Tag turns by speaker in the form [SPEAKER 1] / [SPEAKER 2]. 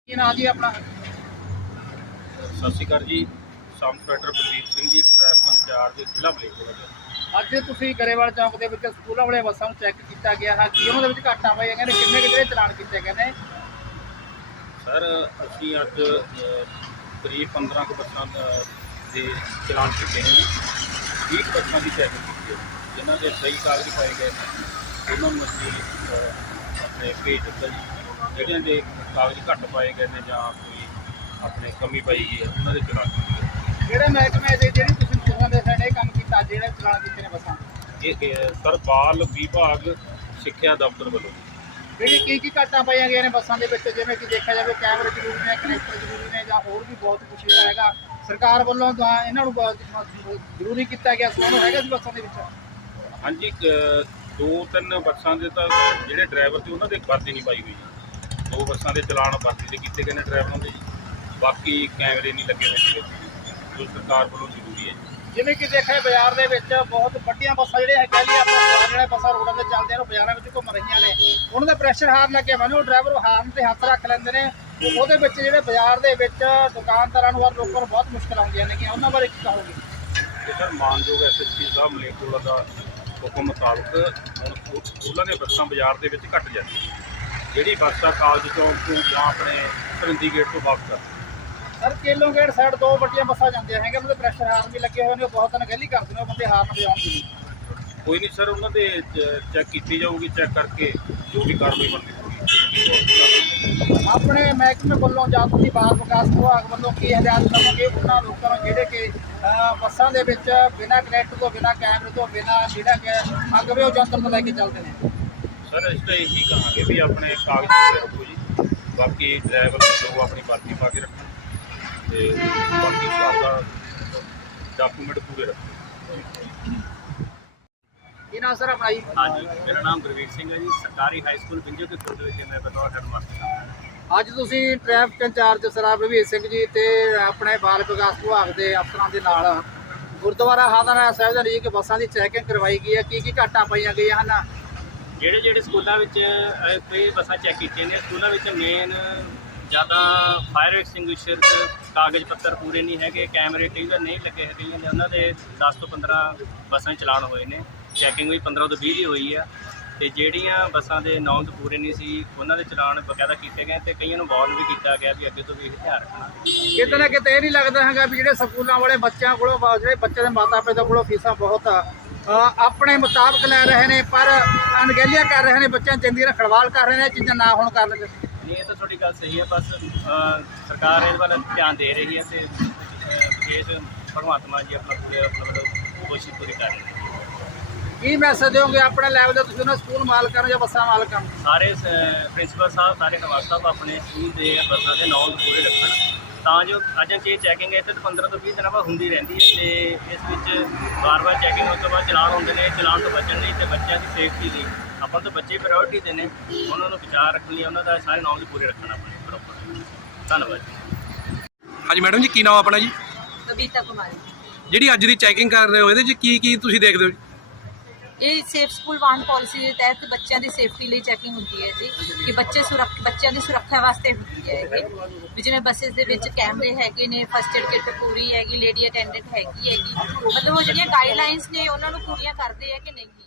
[SPEAKER 1] ਕੀ ਨਾਂ ਜੀ ਆਪਣਾ?
[SPEAKER 2] ਸਤਿ ਸ਼੍ਰੀ ਅਕਾਲ ਜੀ। ਸਬ ਇੰਸਪੈਕਟਰ ਬਲਵੀਰ ਸਿੰਘ ਜੀ, ਟ੍ਰੈਫਿਕ ਇੰਚਾਰਜ ਜ਼ਿਲ੍ਹਾ ਮਲੇਰਕੋਟਲਾ।
[SPEAKER 1] ਅੱਜ ਤੁਸੀਂ ਗਰੇਵਾਲ ਚੌਂਕ ਦੇ ਵਿੱਚ ਸਕੂਲਾਂ ਵਾਲੇ ਬੱਸਾਂ ਨੂੰ ਚੈੱਕ ਕੀਤਾ ਗਿਆ ਹੈ ਕਿ ਉਹਨਾਂ ਦੇ ਵਿੱਚ ਘਾਟਾਂ ਪਈਆਂ ਗਈਆਂ ਨੇ, ਕਿੰਨੇ ਕੁ ਜਿਹੜੇ ਚਲਾਨ ਕੀਤੇ ਗਏ ਨੇ?
[SPEAKER 2] ਸਰ ਅਸੀਂ ਅੱਜ ਕਰੀਬ 15 ਕੁ ਬੱਸਾਂ ਦੇ ਚਲਾਨ ਕੀਤੇ ਨੇ। 20 ਬੱਸਾਂ ਦੀ ਚੈਕਿੰਗ ਕੀਤੀ ਹੈ, ਜਿਨ੍ਹਾਂ ਦੇ ਸਹੀ ਕਾਗਜ਼ ਪਾਏ ਗਏ ਨੇ ਉਹਨਾਂ ਨੂੰ ਅਸੀਂ ਆਪਣੇ ਭੇਜ ਦਿੱਤਾ ਜੀ। ਜਿਹੜਿਆਂ ਦੇ ਕਾਗਜ਼ ਘੱਟ ਪਾਏ ਗਏ ਨੇ ਜਾਂ ਕੋਈ ਆਪਣੇ ਕਮੀ ਪਾਈ ਗਈ ਹੈ ਉਹਨਾਂ ਦੇ ਚਲਾਨ ਕੀਤੇ।
[SPEAKER 1] ਜਿਹੜੇ ਮਹਿਕਮੇ ਦੇ ਜਿਹੜੀ ਤੁਸੀਂ ਸਕੂਲਾਂ ਦੇ ਸਾਡੇ ਕੰਮ ਕੀਤਾ, ਜਿਹੜੇ ਚਲਾਨ ਕੀਤੇ ਨੇ ਬੱਸਾਂ,
[SPEAKER 2] ਇਹ ਸਰ ਬਾਲ ਵਿਭਾਗ ਸਿੱਖਿਆ ਦਫ਼ਤਰ ਵੱਲੋਂ
[SPEAKER 1] ਜਿਹੜੀ ਕੀ ਘਾਟਾਂ ਪਾਈਆਂ ਗਈਆਂ ਨੇ ਬੱਸਾਂ ਦੇ ਵਿੱਚ? ਜਿਵੇਂ ਕਿ ਦੇਖਿਆ ਜਾਵੇ ਕੈਮਰੇ ਜ਼ਰੂਰੀ ਨੇ, ਕਨੈਕਟਰ ਜ਼ਰੂਰੀ ਨੇ, ਜਾਂ ਹੋਰ ਵੀ ਬਹੁਤ ਕੁਛ ਜਿਹੜਾ ਹੈਗਾ ਸਰਕਾਰ ਵੱਲੋਂ ਤਾਂ ਇਹਨਾਂ ਨੂੰ ਜ਼ਰੂਰੀ ਕੀਤਾ ਗਿਆ ਸੀ, ਉਹਨੂੰ ਹੈਗਾ ਸੀ ਬੱਸਾਂ ਦੇ ਵਿੱਚ?
[SPEAKER 2] ਹਾਂਜੀ, 2-3 ਬੱਸਾਂ ਦੇ ਤਾਂ ਜਿਹੜੇ ਡਰਾਈਵਰ ਸੀ ਉਹਨਾਂ ਦੇ ਵਰਦੀ ਨਹੀਂ ਪਾਈ ਹੋਈ ਜੀ। 2 ਬੱਸਾਂ ਦੇ ਚਲਾਨ ਵਰਦੀ ਦੇ ਕੀਤੇ ਗਏ ਨੇ ਡਰਾਈਵਰਾਂ ਦੇ ਜੀ। ਬਾਕੀ ਕੈਮਰੇ ਨਹੀਂ ਲੱਗੇ ਹੋਏ ਸੀ ਜੋ ਸਰਕਾਰ ਵੱਲੋਂ ਜ਼ਰੂਰੀ ਹੈ ਜੀ।
[SPEAKER 1] ਜਿਵੇਂ ਕਿ ਦੇਖਿਆ ਬਾਜ਼ਾਰ ਦੇ ਵਿੱਚ ਬਹੁਤ ਵੱਡੀਆਂ ਬੱਸਾਂ ਜਿਹੜੇ ਕਹਿ ਲਈਏ ਆਪਾਂ ਸਵਾਰ ਜਿਹੜੇ ਬੱਸਾਂ ਰੋਡਾਂ ਤੇ ਚੱਲਦੇ ਨੇ, ਬਾਜ਼ਾਰਾਂ ਵਿੱਚ ਘੁੰਮ ਰਹੀਆਂ ਨੇ, ਉਹਨਾਂ ਦਾ ਪ੍ਰੈਸ਼ਰ ਹਾਰਨ ਲੱਗਿਆ ਮੈਨੂੰ, ਡਰਾਈਵਰ ਹਾਰਨ ਤੇ ਹੱਥ ਰੱਖ ਲੈਂਦੇ ਨੇ। ਉਹਦੇ ਵਿੱਚ ਜਿਹੜੇ ਬਾਜ਼ਾਰ ਦੇ ਵਿੱਚ ਦੁਕਾਨਦਾਰਾਂ ਨੂੰ ਔਰ ਲੋਕਾਂ ਨੂੰ ਬਹੁਤ ਮੁਸ਼ਕਲ ਆਉਂਦੀਆਂ ਨੇ, ਕਿ ਉਹਨਾਂ ਬਾਰੇ ਕੀ ਕਹੋਗੇ?
[SPEAKER 2] ਤੇ ਸਰ ਮਾਨਯੋਗ ਐਸਐਸਪੀ ਸਾਹਿਬ ਮਲੇਰਕੋਟਲਾ ਦਾ ਹੁਕਮ ਮੁਤਾਬਕ ਹੁਣ ਸਕੂਲਾਂ ਦੀਆਂ ਬੱਸਾਂ ਬਾਜ਼ਾਰ ਦੇ ਵਿੱਚ ਘੱਟ ਜਾਂਦੀਆਂ। ਜਿਹੜੀ ਬੱਸ ਆ ਕਾਲਜ ਚੌਂਕ ਤੋਂ ਜਾਂ ਆਪਣੇ ਸਰਿੰਦੀ ਗੇਟ ਤੋਂ ਵਾਪਸ ਆ
[SPEAKER 1] ਸਰ ਕੇਲੋਂ ਗੇਟ ਸਾਈਡ 2 ਵੱਡੀਆਂ ਬੱਸਾਂ ਜਾਂਦੀਆਂ ਹੈਗੀਆਂ, ਉਹਨਾਂ ਦੇ ਪ੍ਰੈਸ਼ਰ ਹਾਰਨ ਵੀ ਲੱਗੇ ਹੋਏ ਨੇ, ਉਹ ਬਹੁਤ ਅਣਗਹਿਲੀ ਕਰਦੇ ਨੇ, ਉਹ ਬੰਦੇ ਹਾਰਨ ਵਜਾਉਣਗੇ।
[SPEAKER 2] ਕੋਈ ਨਹੀਂ ਸਰ, ਉਹਨਾਂ ਦੇ ਚੈੱਕ ਕੀਤੀ ਜਾਊਗੀ, ਚੈੱਕ ਕਰਕੇ ਜੋ ਵੀ ਕਾਰਵਾਈ ਬਣਦੀ ਹੋਊਗੀ।
[SPEAKER 1] ਆਪਣੇ ਮਹਿਕਮੇ ਵੱਲੋਂ ਜਾਂ ਤੁਸੀਂ ਬਾਲ ਵਿਕਾਸ ਵਿਭਾਗ ਵੱਲੋਂ ਕੀ ਹਦਾਇਤ ਕਰੋਗੇ ਉਹਨਾਂ ਲੋਕਾਂ ਨੂੰ ਜਿਹੜੇ ਕਿ ਬੱਸਾਂ ਦੇ ਵਿੱਚ ਬਿਨਾਂ ਕਨੈਕਟ ਤੋਂ, ਬਿਨਾਂ ਕੈਮਰੇ ਤੋਂ, ਬਿਨਾਂ ਜਿਹੜਾ ਕਿ ਅਗਵੇ ਉਹ ਯੰਤਰ ਤੋਂ ਲੈ ਕੇ ਚੱਲਦੇ ਨੇ?
[SPEAKER 2] ਸਰ ਅਸੀਂ ਤਾਂ ਇਹੀ ਕਹਾਂਗੇ ਵੀ ਆਪਣੇ ਕਾਗਜ਼ ਪੂਰੇ ਰੱਖੋ ਜੀ। ਬਾਕੀ ਡਰਾਈਵਰ ਜੋ ਆਪਣੀ ਵਰਦੀ ਪਾ ਕੇ ਰੱਖਣ ਤੇ ਬਾਕੀ ਆਪਦਾ ਡਾਕੂਮੈਂਟ ਪੂਰੇ ਰੱਖੋ।
[SPEAKER 1] ਕੀ ਨਾਮ ਸਰ ਆਪਣਾ ਜੀ?
[SPEAKER 3] ਹਾਂਜੀ, ਮੇਰਾ ਨਾਮ ਗੁਰਵੀਰ ਸਿੰਘ ਹੈ ਜੀ। ਸਰਕਾਰੀ ਹਾਈ ਸਕੂਲ ਬਿੰਜੋ ਕੇ ਖੁਰਦ ਵਿੱਚ ਮੈਂ ਬਤੌਰ ਹੈਡਮਾਸਟਰ।
[SPEAKER 1] ਅੱਜ ਤੁਸੀਂ ਟ੍ਰੈਫਿਕ ਇੰਚਾਰਜ ਸਰਦਾਰ ਬਲਵੀਰ ਸਿੰਘ ਜੀ ਤੇ ਆਪਣੇ ਬਾਲ ਵਿਕਾਸ ਵਿਭਾਗ ਦੇ ਅਫਸਰਾਂ ਦੇ ਨਾਲ ਗੁਰਦੁਆਰਾ ਹਾਦਰਾ ਸਾਹਿਬ ਦੇ ਨਜ਼ਦੀਕ ਬੱਸਾਂ ਦੀ ਚੈਕਿੰਗ ਕਰਵਾਈ ਗਈ ਹੈ। ਕੀ ਘਾਟਾਂ ਪਾਈਆਂ ਗਈਆਂ ਹਨ?
[SPEAKER 3] ਜਿਹੜੇ ਸਕੂਲਾਂ ਵਿੱਚ ਕਈ ਬੱਸਾਂ ਚੈੱਕ ਕੀਤੀਆਂ ਨੇ, ਸਕੂਲਾਂ ਵਿੱਚ ਮੇਨ ਜ਼ਿਆਦਾ ਫਾਇਰ ਐਕਸਟਿੰਗੁਇਸ਼ਰ ਕਾਗਜ਼ ਪੱਤਰ ਪੂਰੇ ਨਹੀਂ ਹੈਗੇ, ਕੈਮਰੇ ਕਈ ਵਾਰ ਨਹੀਂ ਲੱਗੇ ਹੈਗੇ ਨੇ, ਉਹਨਾਂ ਦੇ 10 ਤੋਂ 15 ਬੱਸਾਂ ਚਲਾਨ ਹੋਏ ਨੇ। ਚੈਕਿੰਗ ਵੀ 15 ਤੋਂ 20 ਦੀ ਹੋਈ ਆ, ਤੇ ਜਿਹੜੀਆਂ ਬੱਸਾਂ ਦੇ ਨਾਮ ਪੂਰੇ ਨਹੀਂ ਸੀ ਉਹਨਾਂ ਦੇ ਚਲਾਨ ਬਕਾਇਦਾ ਕੀਤੇ ਗਏ, ਤੇ ਕਈਆਂ ਨੂੰ ਵਾਰਨ ਵੀ ਕੀਤਾ ਗਿਆ ਵੀ ਅੱਗੇ ਤੋਂ ਵੀ ਇਹ ਧਿਆਨ ਰੱਖਣਾ।
[SPEAKER 1] ਕਿਤੇ ਨਾ ਕਿਤੇ ਇਹ ਨਹੀਂ ਲੱਗਦਾ ਹੈਗਾ ਵੀ ਜਿਹੜੇ ਸਕੂਲਾਂ ਵਾਲੇ ਬੱਚਿਆਂ ਕੋਲੋਂ, ਜਿਹੜੇ ਬੱਚੇ ਦੇ ਮਾਤਾ ਪਿਤਾ ਕੋਲੋਂ ਫੀਸਾਂ ਬਹੁਤ ਆਪਣੇ ਮੁਤਾਬਕ ਲੈ ਰਹੇ ਨੇ, ਪਰ ਅਣਗਹਿਲੀਆਂ ਕਰ ਰਹੇ ਨੇ, ਬੱਚਿਆਂ ਦੀ ਜ਼ਿੰਦਗੀ ਨਾਲ ਖੜਵਾਲ ਕਰ ਰਹੇ ਨੇ, ਚੀਜ਼ਾਂ ਨਾ ਹੋਣ ਕਾਰਨ?
[SPEAKER 3] ਇਹ ਤਾਂ ਤੁਹਾਡੀ ਗੱਲ ਸਹੀ ਹੈ, ਬਸ ਸਰਕਾਰ ਇਹਦੇ ਵੱਲ ਧਿਆਨ ਦੇ ਰਹੀ ਹੈ ਤੇ ਵਿਸ਼ੇਸ਼ ਭਗਵੰਤ ਮਾਨ ਜੀ ਆਪਣਾ ਕੋਸ਼ਿਸ਼ ਪੂਰੀ ਕਰ ਰਹੇ ਨੇ।
[SPEAKER 1] ਕੀ ਮੈਸੇਜ ਦਿਓਗੇ ਆਪਣੇ ਲੈਵਲ ਤੇ ਤੁਸੀਂ ਉਹਨਾਂ ਸਕੂਲ ਮਾਲਕਾਂ ਨੂੰ ਜਾਂ ਬੱਸਾਂ ਮਾਲਕਾਂ ਨੂੰ?
[SPEAKER 3] ਸਾਰੇ ਪ੍ਰਿੰਸੀਪਲ ਸਾਹਿਬ, ਸਾਰੇ ਹੈਡ ਸਾਹਿਬ ਆਪਣੇ ਸਕੂਲ ਦੇ ਬੱਸਾਂ ਦੇ ਨਾਮ ਪੂਰੇ ਰੱਖਣ, ਤਾਂ ਜੋ ਅੱਜ ਇਹ ਚੈਕਿੰਗ ਹੈ ਤੇ 15 ਤੋਂ 20 ਦਿਨਾਂ ਬਾਅਦ ਹੁੰਦੀ ਰਹਿੰਦੀ ਹੈ, ਤੇ ਇਸ ਵਿੱਚ ਵਾਰ-ਵਾਰ ਚੈਕਿੰਗ ਉਸ ਤੋਂ ਬਾਅਦ ਚਲਾਨ ਹੁੰਦੇ ਨੇ। ਚਲਾਨ ਤੋਂ ਬਚਣ ਲਈ ਤੇ ਬੱਚਿਆਂ ਦੀ ਸੇਫਟੀ ਲਈ ਆਪਾਂ ਤਾਂ ਬੱਚੇ ਪ੍ਰਾਇੋਰਟੀ ਦੇ ਨੇ, ਉਹਨਾਂ ਨੂੰ ਵਿਚਾਰ ਰੱਖਣ ਲਈ ਉਹਨਾਂ ਦਾ ਸਾਰੇ ਨਾਮ ਪੂਰੇ ਰੱਖਣਾ ਆਪਣੇ ਪ੍ਰੋਪਰ। ਧੰਨਵਾਦ ਜੀ।
[SPEAKER 4] ਹਾਂਜੀ ਮੈਡਮ ਜੀ, ਕੀ ਨਾਮ ਆਪਣਾ ਜੀ?
[SPEAKER 5] ਬਬੀਤਾ ਕੁਮਾਰੀ।
[SPEAKER 4] ਜਿਹੜੀ ਅੱਜ ਦੀ ਚੈਕਿੰਗ ਕਰ ਰਹੇ ਹੋ, ਇਹਦੇ 'ਚ ਕੀ ਤੁਸੀਂ ਦੇਖਦੇ ਹੋ?
[SPEAKER 5] ਇਹ ਸੇਫ ਸਕੂਲ ਵਾਹਨ ਪਾਲਿਸੀ ਦੇ ਤਹਿਤ ਬੱਚਿਆਂ ਦੀ ਸੇਫਟੀ ਲਈ ਚੈਕਿੰਗ ਹੁੰਦੀ ਹੈ ਜੀ, ਕਿ ਬੱਚਿਆਂ ਦੀ ਸੁਰੱਖਿਆ ਵਾਸਤੇ ਹੁੰਦੀ ਹੈ ਇਹ। ਵੀ ਜਿਵੇਂ ਬੱਸਿਸ ਦੇ ਵਿੱਚ ਕੈਮਰੇ ਹੈਗੇ ਨੇ, ਫਸਟ ਏਡ ਕਿੱਟ ਪੂਰੀ ਹੈਗੀ, ਲੇਡੀ ਅਟੈਂਡੈਂਟ ਹੈਗੀ, ਮਤਲਬ ਉਹ ਜਿਹੜੀਆਂ ਗਾਈਡਲਾਈਨਸ ਨੇ ਉਹਨਾਂ ਨੂੰ ਪੂਰੀਆਂ ਕਰਦੇ ਆ ਕਿ ਨਹੀਂ।